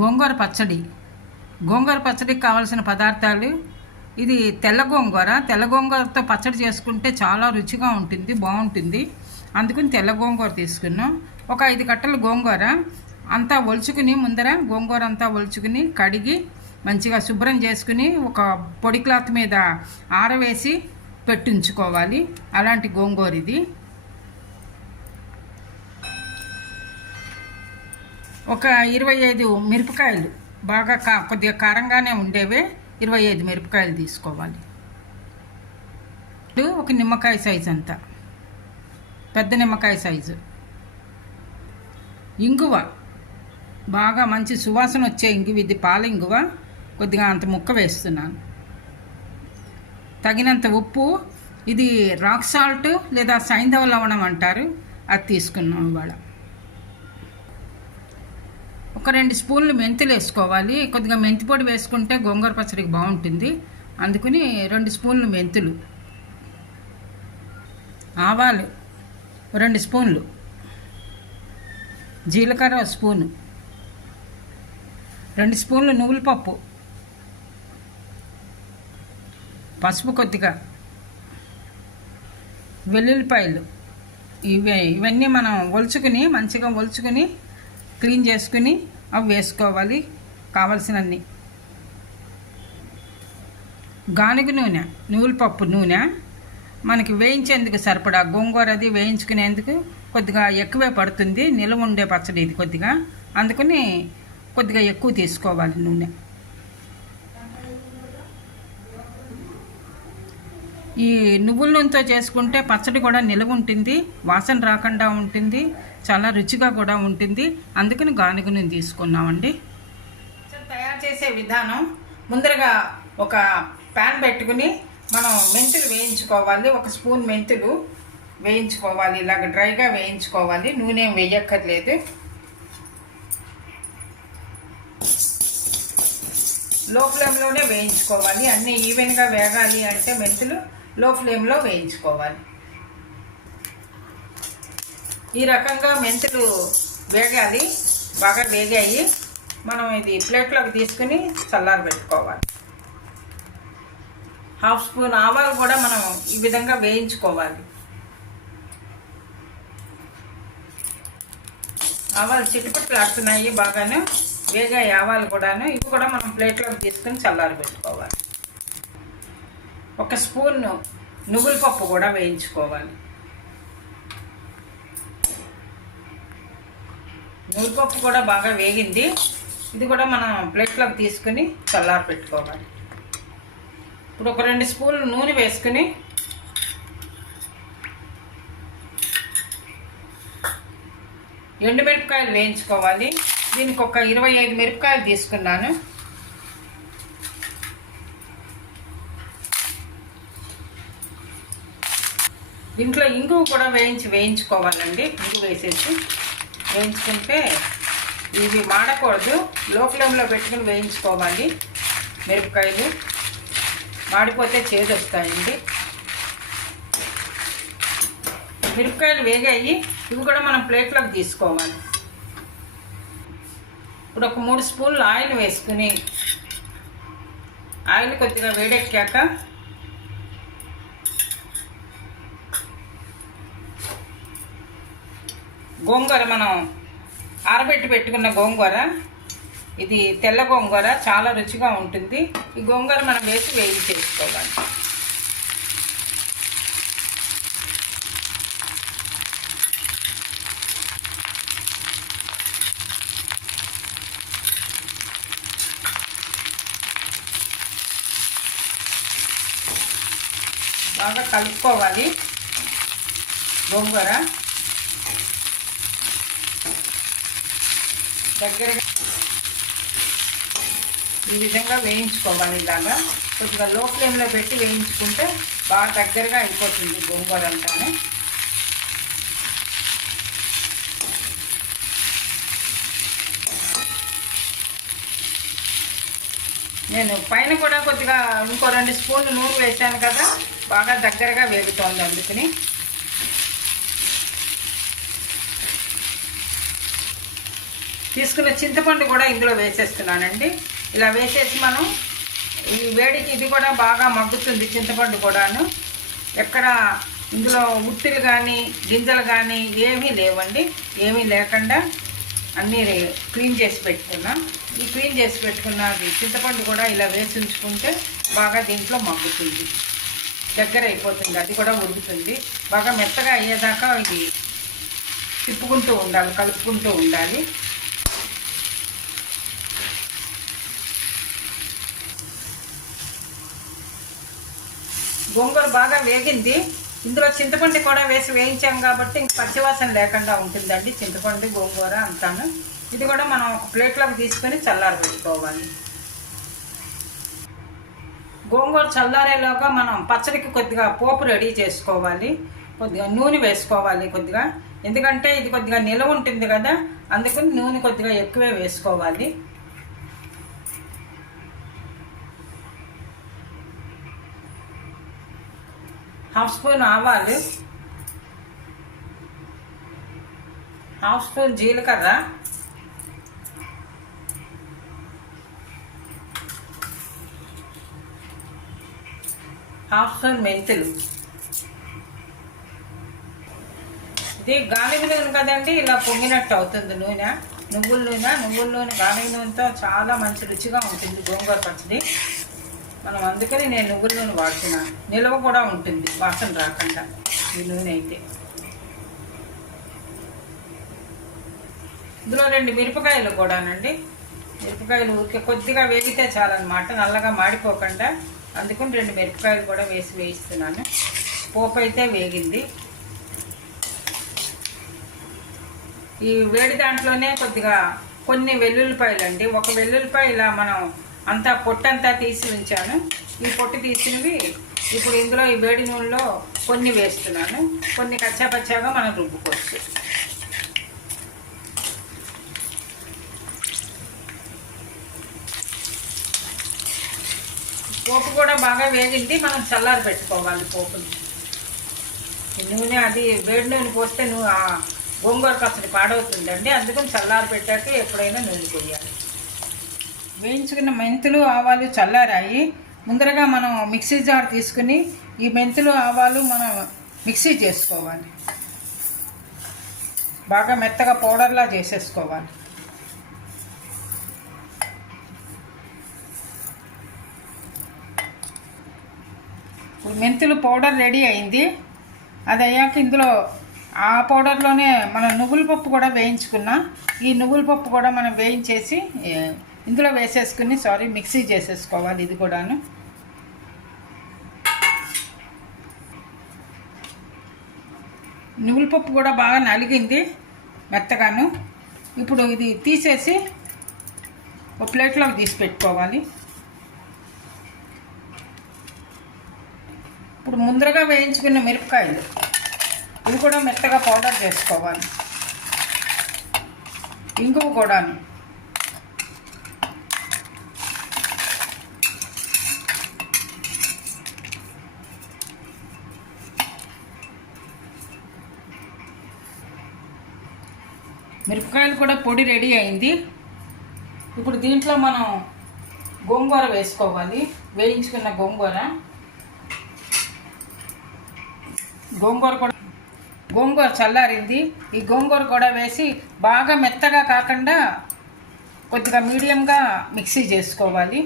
గోంగూర పచ్చడి. గోంగూర పచ్చడికి కావాల్సిన పదార్థాలు ఇది తెల్ల గోంగూర. తెల్ల గోంగూరతో పచ్చడి చేసుకుంటే చాలా రుచిగా ఉంటుంది బాగుంటుంది. అందుకని తెల్ల గోంగూర తీసుకున్నాం. ఒక ఐదు కట్టలు గోంగూర. అంతా ఒలుచుకుని ముందర గోంగూర అంతా ఒలుచుకుని కడిగి మంచిగా శుభ్రం చేసుకుని ఒక పొడి క్లాత్ మీద ఆరవేసి పెట్టించుకోవాలి. అలాంటి గోంగూర ఇది. ఒక ఇరవై ఐదు మిరపకాయలు బాగా కా కొద్దిగా కారంగానే ఉండేవే ఇరవై ఐదు మిరపకాయలు తీసుకోవాలి. ఒక నిమ్మకాయ సైజు అంతా. పెద్ద నిమ్మకాయ సైజు. ఇంగువ. బాగా మంచి సువాసన వచ్చే ఇంగువ ఇది పాల ఇంగువ. కొద్దిగా అంత ముక్క వేస్తున్నాను. తగినంత ఉప్పు ఇది రాక్ సాల్ట్ లేదా సైంధవ లవణం అంటారు. అది తీసుకున్నాం ఇవాళ. ఒక రెండు స్పూన్లు మెంతులు వేసుకోవాలి. కొద్దిగా మెంతి పొడి వేసుకుంటే గోంగూర పచ్చడికి బాగుంటుంది. అందుకని రెండు స్పూన్లు మెంతులు. ఆవాలు రెండు స్పూన్లు. జీలకర్ర స్పూను. రెండు స్పూన్లు నువ్వుల పప్పు. పసుపు కొద్దిగా. వెల్లుల్లిపాయలు. ఇవే ఇవన్నీ మనం ఒలుచుకుని మంచిగా ఒలుచుకుని క్లీన్ చేసుకుని అవి వేసుకోవాలి. కావలసినన్ని. గానుగ నూనె నువ్వుల పప్పు నూనె మనకి వేయించేందుకు సరిపడా గోంగూర అది వేయించుకునేందుకు కొద్దిగా ఎక్కువే పడుతుంది. నిల్వ ఉండే పచ్చడి ఇది కొద్దిగా. అందుకని కొద్దిగా ఎక్కువ తీసుకోవాలి నూనె. ఈ నువ్వుల నూనెతో చేసుకుంటే పచ్చడి కూడా నిల్వ ఉంటుంది వాసన రాకుండా ఉంటుంది చాలా రుచిగా కూడా ఉంటుంది. అందుకని గానుగ నూనె తీసుకున్నామండి. తయారు చేసే విధానం ముందరగా ఒక ప్యాన్ పెట్టుకుని మనం మెంతులు వేయించుకోవాలి. ఒక స్పూన్ మెంతులు వేయించుకోవాలి. ఇలాగ డ్రైగా వేయించుకోవాలి. నూనె ఏం వేయక్కర్లేదు. లో ఫ్లేమ్లోనే వేయించుకోవాలి. అన్నీ ఈవెన్గా వేగాలి అంటే మెంతులు లో ఫ్లేమ్లో వేయించుకోవాలి. ఈ రకంగా మెంతులు వేగాలి బాగా వేగాయి. మనం ఇది ప్లేట్లోకి తీసుకుని చల్లారి పెట్టుకోవాలి. హాఫ్ స్పూన్ ఆవాలు కూడా మనం ఈ విధంగా వేయించుకోవాలి. ఆవాలు చిట్టుపట్లు ఆడుతున్నాయి బాగాను. వేగాయి ఆవాలు కూడాను. ఇవి కూడా మనం ప్లేట్లోకి తీసుకుని చల్లారి పెట్టుకోవాలి. ఒక స్పూన్ నువ్వుల పప్పు కూడా వేయించుకోవాలి. నువ్వుల పప్పు కూడా బాగా వేగింది. ఇది కూడా మనం ప్లేట్లోకి తీసుకుని చల్లారి పెట్టుకోవాలి. ఇప్పుడు ఒక రెండు స్పూన్లు నూనె వేసుకుని ఎండుమిరపకాయలు వేయించుకోవాలి. దీనికి ఒక ఇరవై ఐదు మిరపకాయలు తీసుకున్నాను. దీంట్లో ఇంగువ కూడా వేయించి వేయించుకోవాలండి. ఇంగు వేసేసి వేయించుకుంటే ఇవి మాడకూడదు. లో ఫ్లేమ్లో పెట్టుకుని వేయించుకోవాలి. మిరపకాయలు మాడిపోతే చేదు వస్తాయండి మిరపకాయలు వేగాయి. ఇవి కూడా మనం ప్లేట్లోకి తీసుకోవాలి. ఇప్పుడు ఒక మూడు స్పూన్లు ఆయిల్ వేసుకుని ఆయిల్ కొద్దిగా వేడెక్కాక గోంగూర మనం ఆరబెట్టి పెట్టుకున్న గోంగూర. ఇది తెల్ల గోంగూర చాలా రుచిగా ఉంటుంది. ఈ గోంగూర మనం వేసి వేయించేసుకోవాలి బాగా కలుపుకోవాలి గోంగూర. దగ్గరగా ఈ విధంగా వేయించుకోవాలి ఇలాగా. కొద్దిగా లో ఫ్లేమ్లో పెట్టి వేయించుకుంటే బాగా దగ్గరగా అయిపోతుంది గోంగూర అంతానే. నేను పైన కూడా కొద్దిగా ఇంకో రెండు స్పూన్లు నూనె వేసాను కదా బాగా దగ్గరగా వేగుతోంది అందుకని. తీసుకున్న చింతపండు కూడా ఇందులో వేసేస్తున్నానండి. ఇలా వేసేసి మనం ఈ వేడికి ఇది కూడా బాగా మగ్గుతుంది చింతపండు కూడాను. ఎక్కడ ఇందులో ఉత్తిలు కానీ గింజలు కానీ ఏమీ లేవండి. ఏమీ లేకుండా అన్నీ క్లీన్ చేసి పెట్టుకున్నాం. ఈ క్లీన్ చేసి పెట్టుకున్న అది చింతపండు కూడా ఇలా వేసి ఉంచుకుంటే బాగా దీంట్లో మగ్గుతుంది. దగ్గర అయిపోతుంది. అది కూడా ఉడుకుతుంది. బాగా మెత్తగా అయ్యేదాకా ఇది తిప్పుకుంటూ ఉండాలి కలుపుకుంటూ ఉండాలి. గోంగూర బాగా వేగింది. ఇందులో చింతపండు కూడా వేసి వేయించాం కాబట్టి ఇంక పచ్చివాసన లేకుండా ఉంటుందండి. చింతపండు గోంగూర అంతాను. ఇది కూడా మనం ఒక ప్లేట్లోకి తీసుకొని చల్లారి పెట్టుకోవాలి. గోంగూర చల్లారేలోగా మనం పచ్చడికి కొద్దిగా పోపు రెడీ చేసుకోవాలి. కొద్దిగా నూనె వేసుకోవాలి కొద్దిగా. ఎందుకంటే ఇది కొద్దిగా నిలవ ఉంటుంది కదా అందుకని నూనె కొద్దిగా ఎక్కువే వేసుకోవాలి. హాఫ్ స్పూన్ ఆవాలు. హాఫ్ స్పూన్ జీలకర్ర. హాఫ్ స్పూన్ మెంతులు. ఇది గాలిగ నూనె కదండి ఇలా పొంగినట్టు అవుతుంది నూనె. నువ్వుల నూనె నువ్వుల నూనె గాలిగ నూనెతో చాలా మంచి రుచిగా ఉంటుంది గోంగూర పచ్చడి. మనం అందుకని నేను నువ్వుల నూనె వాడుతున్నాను నిల్వ కూడా ఉంటుంది వాసన రాకుండా ఈ నూనె అయితే. ఇందులో రెండు మిరపకాయలు కూడానండి. మిరపకాయలు ఊరికే కొద్దిగా వేగితే చాలన్నమాట నల్లగా మాడిపోకుండా అందుకని రెండు మిరపకాయలు కూడా వేసి వేయిస్తున్నాను. పోపు అయితే వేగింది. ఈ వేడి దాంట్లోనే కొద్దిగా కొన్ని వెల్లుల్లిపాయలు అండి ఒక వెల్లుల్లిపాయ ఇలా మనం అంతా పొట్టంతా తీసి ఉంచాను. ఈ పొట్టు తీసినవి ఇప్పుడు ఇందులో ఈ వేడి నూనెలో కొన్ని వేస్తున్నాను. కొన్ని కచ్చాపచ్చాగా మనం రుబ్బుకోవచ్చు. పోపు కూడా బాగా వేగింది. మనం చల్లారి పెట్టుకోవాలి పోపుని. నూనె అది వేడి నూనె పోస్తే నువ్వు ఆ గోంగూర పచ్చడి పాడవుతుందండి. అందుకని చల్లారి పెట్టాక ఎప్పుడైనా నూనె పోయాలి. వేయించుకున్న మెంతులు ఆవాలు చల్లారాయి. ముందరగా మనం మిక్సీ జార్ తీసుకుని ఈ మెంతులు ఆవాలు మనం మిక్సీ చేసుకోవాలి. బాగా మెత్తగా పౌడర్లా చేసేసుకోవాలి. ఇప్పుడు మెంతులు పౌడర్ రెడీ అయింది. అది అయ్యాక ఇందులో ఆ పౌడర్లోనే మనం నువ్వుల పప్పు కూడా వేయించుకున్నాం. ఈ నువ్వుల పప్పు కూడా మనం వేయించేసి ఇందులో వేసేసుకుని సారీ మిక్సీ చేసేసుకోవాలి ఇది కూడాను. నువ్వుల పప్పు కూడా బాగా నలిగింది మెత్తగాను. ఇప్పుడు ఇది తీసేసి ఒక ప్లేట్లో తీసి పెట్టుకోవాలి. ఇప్పుడు ముందరగా వేయించుకున్న మిరపకాయలు ఇవి కూడా మెత్తగా పౌడర్ చేసుకోవాలి. ఇంగువ కూడాను. మిరపకాయలు కూడా పొడి రెడీ అయింది. ఇప్పుడు దీంట్లో మనం గోంగూర వేసుకోవాలి. వేయించుకున్న గోంగూర. గోంగూర కూడా గోంగూర చల్లారింది. ఈ గోంగూర కూడా వేసి బాగా మెత్తగా కాకుండా కొద్దిగా మీడియంగా మిక్సీ చేసుకోవాలి.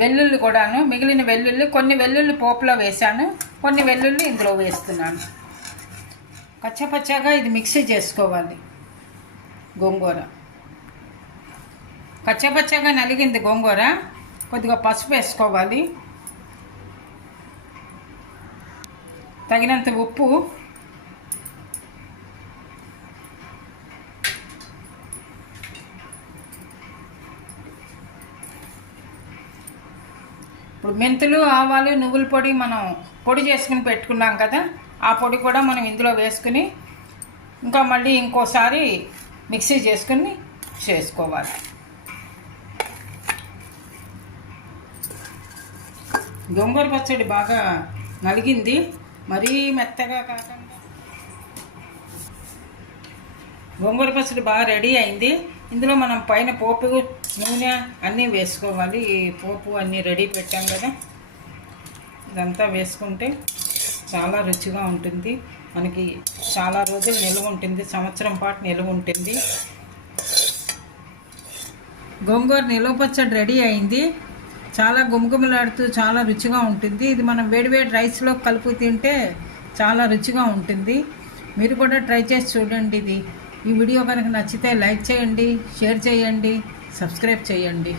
వెల్లుల్లి కూడాను మిగిలిన వెల్లుల్లి కొన్ని వెల్లుల్లి పోపులో వేశాను కొన్ని వెల్లుల్లి ఇందులో వేస్తున్నాను. కచ్చపచ్చగా ఇది మిక్సీ చేసుకోవాలి గోంగూర. కచ్చపచ్చగా నలిగింది గోంగూర కొద్దిగా పసుపు వేసుకోవాలి. తగినంత ఉప్పు మెంతులు ఆవాలు నువ్వుల పొడి మనం పొడి చేసుకుని పెట్టుకున్నాం కదా ఆ పొడి కూడా మనం ఇందులో వేసుకుని ఇంకా మళ్ళీ ఇంకోసారి మిక్సీ చేసుకుని చేసుకోవాలి. గోంగూర పచ్చడి బాగా నలిగింది మరీ మెత్తగా కాకుండా గోంగూర పచ్చడి బాగా రెడీ అయింది. ఇందులో మనం పైన పోపు నూనె అన్నీ వేసుకోవాలి. ఈ పోపు అన్నీ రెడీ పెట్టాం కదా. ఇదంతా వేసుకుంటే చాలా రుచిగా ఉంటుంది. మనకి చాలా రోజులు నిలువ ఉంటుంది. సంవత్సరం పాటు నిల్వ ఉంటుంది. గోంగూర నిలువ పచ్చడి రెడీ అయింది. చాలా గుమగుమలాడుతూ చాలా రుచిగా ఉంటుంది. ఇది మనం వేడివేడి రైస్లో కలుపు తింటే చాలా రుచిగా ఉంటుంది. మీరు కూడా ట్రై చేసి చూడండి ఇది. ఈ వీడియో కనుక నచ్చితే లైక్ చేయండి షేర్ చేయండి. సబ్స్క్రైబ్ చేయండి.